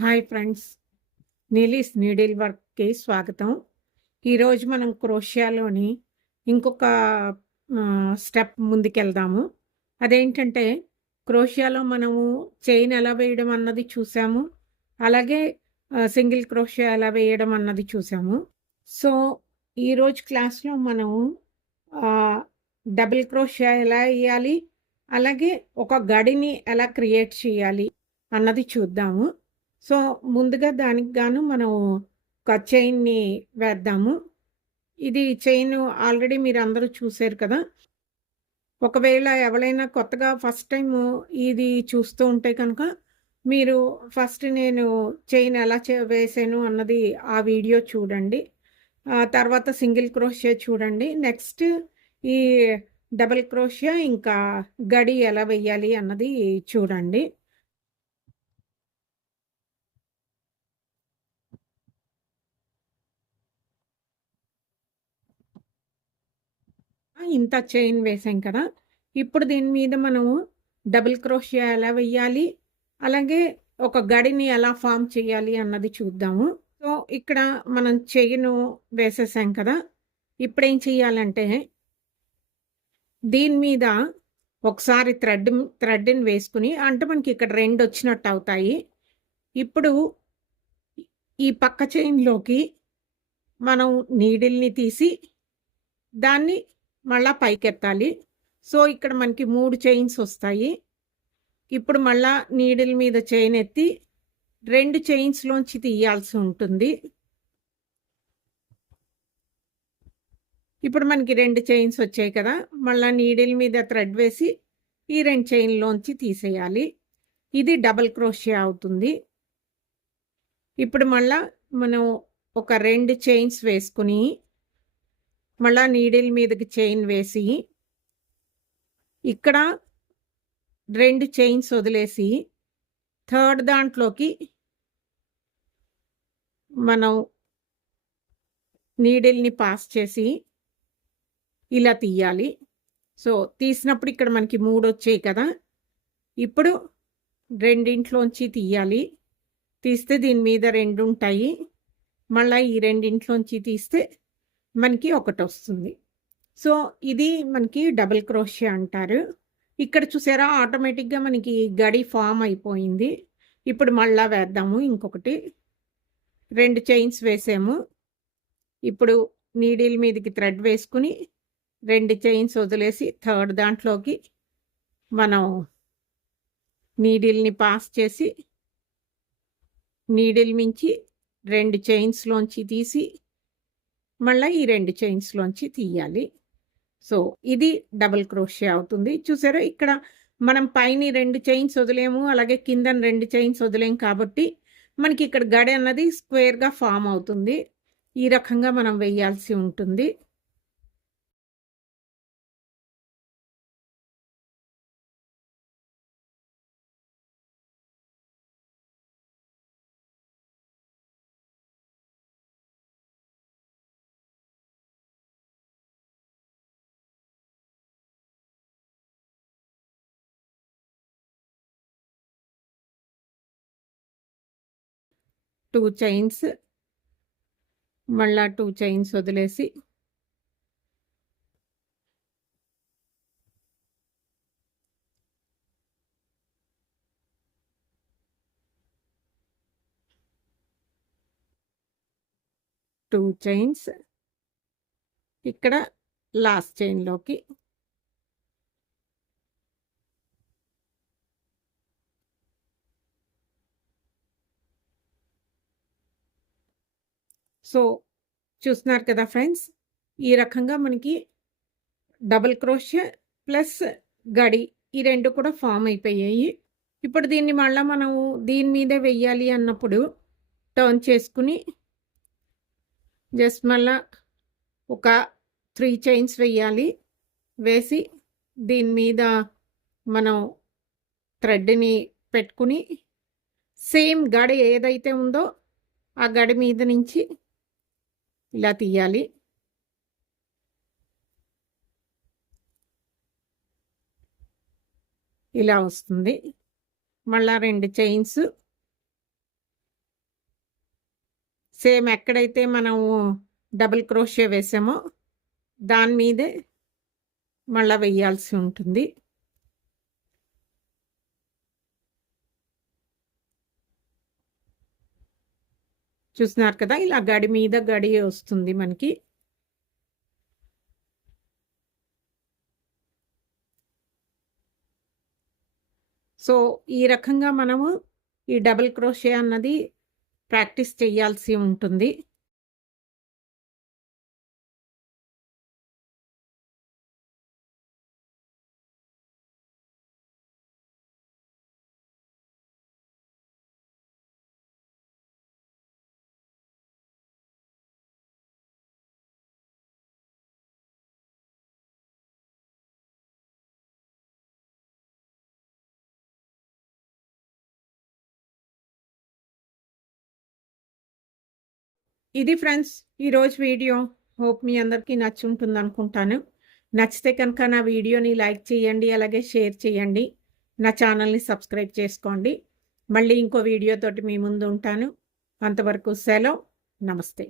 Hi friends నీలీస్ needle వర్క్కి స్వాగతం. ఈరోజు మనం క్రోషియాలోని ఇంకొక స్టెప్ ముందుకెళ్దాము. అదేంటంటే క్రోషియాలో మనము చైన్ ఎలా వేయడం అన్నది చూసాము. అలాగే సింగిల్ క్రోషియా ఎలా వేయడం అన్నది చూసాము. సో ఈరోజు క్లాస్లో మనము డబుల్ క్రోషియా ఎలా వేయాలి అలాగే ఒక గడిని ఎలా క్రియేట్ చేయాలి అన్నది చూద్దాము. సో ముందుగా దానికి గాను మనం ఒక చైన్ని వేద్దాము. ఇది చైన్ ఆల్రెడీ మీరు అందరూ చూసారు కదా. ఒకవేళ ఎవరైనా కొత్తగా ఫస్ట్ టైం ఇది చూస్తూ ఉంటే కనుక మీరు ఫస్ట్ నేను చైన్ ఎలా చే వేసాను అన్నది ఆ వీడియో చూడండి. తర్వాత సింగిల్ క్రోషియా చూడండి. నెక్స్ట్ ఈ డబల్ క్రోషియా ఇంకా గడి ఎలా వెయ్యాలి అన్నది చూడండి. ఇంత చైన్ వేసాం కదా ఇప్పుడు దీని మీద మనము డబుల్ క్రోషియా ఎలా వెయ్యాలి అలాగే ఒక గడిని ఎలా ఫామ్ చేయాలి అన్నది చూద్దాము. సో ఇక్కడ మనం చైన్ వేసేసాం కదా ఇప్పుడు ఏం చేయాలంటే దీని మీద ఒకసారి థ్రెడ్ థ్రెడ్ని వేసుకుని అంటే మనకి ఇక్కడ రెండు వచ్చినట్టు అవుతాయి. ఇప్పుడు ఈ పక్క చైన్లోకి మనం నీడిల్ని తీసి దాన్ని మళ్ళా పైకెత్తాలి. సో ఇక్కడ మనకి మూడు చైన్స్ వస్తాయి. ఇప్పుడు మళ్ళా నీడిల్ మీద చైన్ ఎత్తి రెండు చైన్స్లోంచి తీయాల్సి ఉంటుంది. ఇప్పుడు మనకి రెండు చైన్స్ వచ్చాయి కదా. మళ్ళీ నీడిల్ మీద థ్రెడ్ వేసి ఈ రెండు చైన్లోంచి తీసేయాలి. ఇది డబల్ క్రోషియా అవుతుంది. ఇప్పుడు మళ్ళా మనం ఒక రెండు చైన్స్ వేసుకుని మళ్ళా నీడిల్ మీదకి చైన్ వేసి ఇక్కడ రెండు చైన్స్ వదిలేసి థర్డ్ దాంట్లోకి మనం నీడిల్ని పాస్ చేసి ఇలా తీయాలి. సో తీసినప్పుడు ఇక్కడ మనకి మూడు వచ్చాయి కదా. ఇప్పుడు రెండింట్లోంచి తీయాలి. తీస్తే దీని మీద రెండు ఉంటాయి. మళ్ళీ ఈ రెండింట్లోంచి తీస్తే మనకి ఒకటి వస్తుంది సో ఇది మనకి డబుల్ క్రోషియా అంటారు. ఇక్కడ చూసారా ఆటోమేటిక్గా మనకి గడి ఫామ్ అయిపోయింది. ఇప్పుడు మళ్ళా వేద్దాము ఇంకొకటి. రెండు చైన్స్ వేసాము. ఇప్పుడు నీడిల్ మీదకి థ్రెడ్ వేసుకుని రెండు చైన్స్ వదిలేసి థర్డ్ దాంట్లోకి మనం నీడిల్ని పాస్ చేసి నీడిల్ మించి రెండు చైన్స్లోంచి తీసి మళ్ళీ ఈ రెండు చైన్స్లోంచి తీయాలి. సో ఇది డబుల్ క్రోషే అవుతుంది. చూసారా? ఇక్కడ మనం పైన రెండు చైన్స్ వదిలేము అలాగే కింద రెండు చైన్స్ వదిలేము కాబట్టి మనకి ఇక్కడ గడి అన్నది స్క్వేర్గా ఫామ్ అవుతుంది. ఈ రకంగా మనం వేయాల్సి ఉంటుంది. టూ చైన్స్ మళ్ళా టూ చైన్స్ వదిలేసి. Two chains. ఇక్కడ లాస్ట్ చైన్లోకి. సో చూస్తున్నారు కదా ఫ్రెండ్స్ ఈ రకంగా మనకి డబుల్ క్రోషియా ప్లస్ గడి ఈ రెండు కూడా ఫామ్ అయిపోయాయి. ఇప్పుడు దీన్ని మళ్ళీ మనము దీని మీదే వెయ్యాలి అన్నప్పుడు టర్న్ చేసుకుని జస్ట్ మళ్ళా ఒక త్రీ చైన్స్ వెయ్యాలి. వేసి దీని మీద మనం థ్రెడ్ని పెట్టుకుని సేమ్ గడి ఏదైతే ఉందో ఆ గడి మీద నుంచి ఇలా తీయాలి. ఇలా వస్తుంది. మళ్ళా రెండు చైన్స్. సేమ్ ఎక్కడైతే మనము డబుల్ క్రోషే వేసామో దాని మీదే మళ్ళీ వెయ్యాల్సి ఉంటుంది. చూస్తున్నారు కదా ఇలా గడి మీద గడి వస్తుంది మనకి. సో ఈ రకంగా మనము ఈ డబుల్ క్రోషే అన్నది ప్రాక్టీస్ చేయాల్సి ఉంటుంది. ఇది ఫ్రెండ్స్ ఈరోజు వీడియో హోప్ మీ అందరికీ నచ్చుంటుంది అనుకుంటాను. నచ్చితే కనుక నా వీడియోని లైక్ చేయండి అలాగే షేర్ చేయండి. నా ఛానల్ని సబ్స్క్రైబ్ చేసుకోండి. మళ్ళీ ఇంకో వీడియోతోటి మీ ముందు ఉంటాను. అంతవరకు సెలవు. నమస్తే.